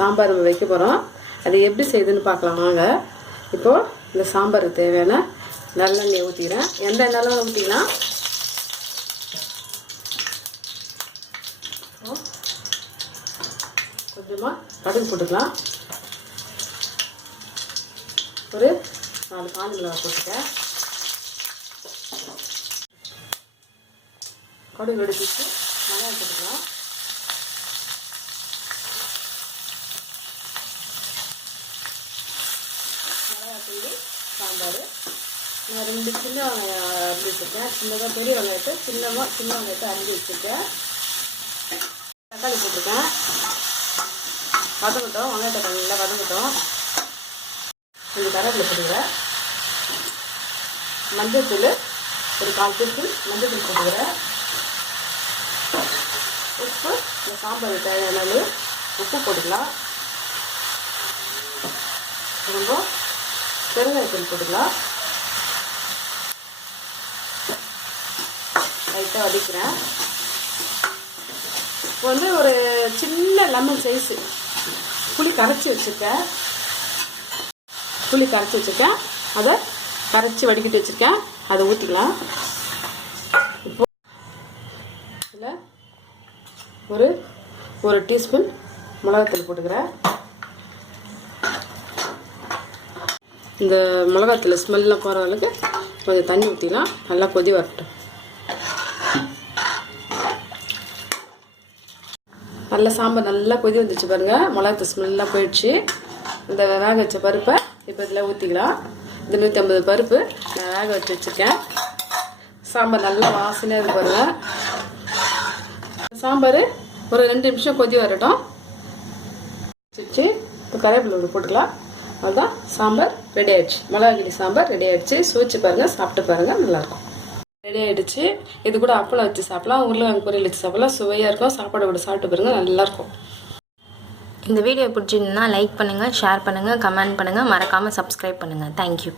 சாம்பார் வைக்க போகிறோம். அது எப்படி செய்யுதுன்னு பார்க்கலாம் வாங்க. இப்போது இந்த சாம்பாருக்கு தேவையான நல்லெண்ணெய் ஊற்றிக்கிறேன். எந்த எண்ணெயும் ஊற்றிக்கலாம். கொஞ்சமாக கடுகு போட்டுக்கலாம். ஒரு 4 காஞ்ச மிளகாய் போட்டுக்கேன். கடுகு வெடிச்சிட்டு வெங்காயம் போட்டுக்கலாம். மிளகாய் சாம்பார் நான் 2 சின்ன வெங்காயம் அரிஞ்சு வச்சுருக்கேன். சின்னதாக பெரிய வெங்காயத்தை சின்ன வெங்காயத்தை அரிஞ்சு வச்சுருக்கேன். தக்காளி போட்டிருக்கேன். வதங்கட்டும். வெங்காய தக்காளி நல்லா வதங்கட்டும். கொஞ்சம் கருவேப்பிலை போட்டுக்கிறேன். மஞ்சள் தூள் ஒரு 1/4 டீஸ்பூன் மஞ்சள் தூள் போட்டுக்கிறேன். உப்பு இந்த சாம்பார் தேவையான உப்பு போட்டுக்கலாம். ரொம்ப பெருங்காயத்தூள் போட்டுக்கலாம். லைட்டாக வதக்கிறேன். இப்போ வந்து ஒரு சின்ன லெமன் சைஸு புளி கரைச்சி வச்சுருக்கேன். அதை கரைச்சி வடிக்கிட்டு வச்சுருக்கேன். அதை ஊற்றிக்கலாம். இப்போ இதில் ஒரு டீஸ்பூன் மிளகாத்தூள் போட்டுக்கிறேன். இந்த மிளகாத்தூள் ஸ்மெல்லாம் போகிற அளவுக்கு கொஞ்சம் தண்ணி ஊற்றிக்கலாம். நல்லா கொதி வரட்டும். நல்லா சாம்பார் நல்லா கொதி வந்துச்சு பாருங்கள். மிளகாத்தூள் ஸ்மெல்லாம் போயிடுச்சு. இந்த வேக வச்ச பருப்பை இப்போ இதில் ஊற்றிக்கலாம். இந்த 150 பருப்பு நான் வேக வச்சு வச்சுருக்கேன். சாம்பார் நல்லா வாசனையாக இருக்கு பாருங்கள். சாம்பார் ஒரு 2 நிமிஷம் கொதி வரட்டும். வச்சு இப்போ கருவேப்பிலை போட்டுக்கலாம். அதுதான் சாம்பார் ரெடி ஆகிடுச்சு. மிளகாய் கிள்ளி சாம்பார் ரெடி ஆகிடுச்சு. சுவைச்சு பாருங்கள், சாப்பிட்டு பாருங்கள், நல்லாயிருக்கும். ரெடி ஆகிடுச்சு. இது கூட அப்பளம் வச்சு சாப்பிடலாம், உருளைக்கிழங்கு பொரியல் வச்சு சாப்பிடலாம். சுவையாக இருக்கும். சாப்பாடு கூட சாப்பிட்டு பாருங்கள், நல்லாயிருக்கும். இந்த வீடியோ பிடிச்சிருந்தா லைக் பண்ணுங்கள், ஷேர் பண்ணுங்கள், கமெண்ட் பண்ணுங்கள், மறக்காமல் சப்ஸ்கிரைப் பண்ணுங்கள். தேங்க்யூ.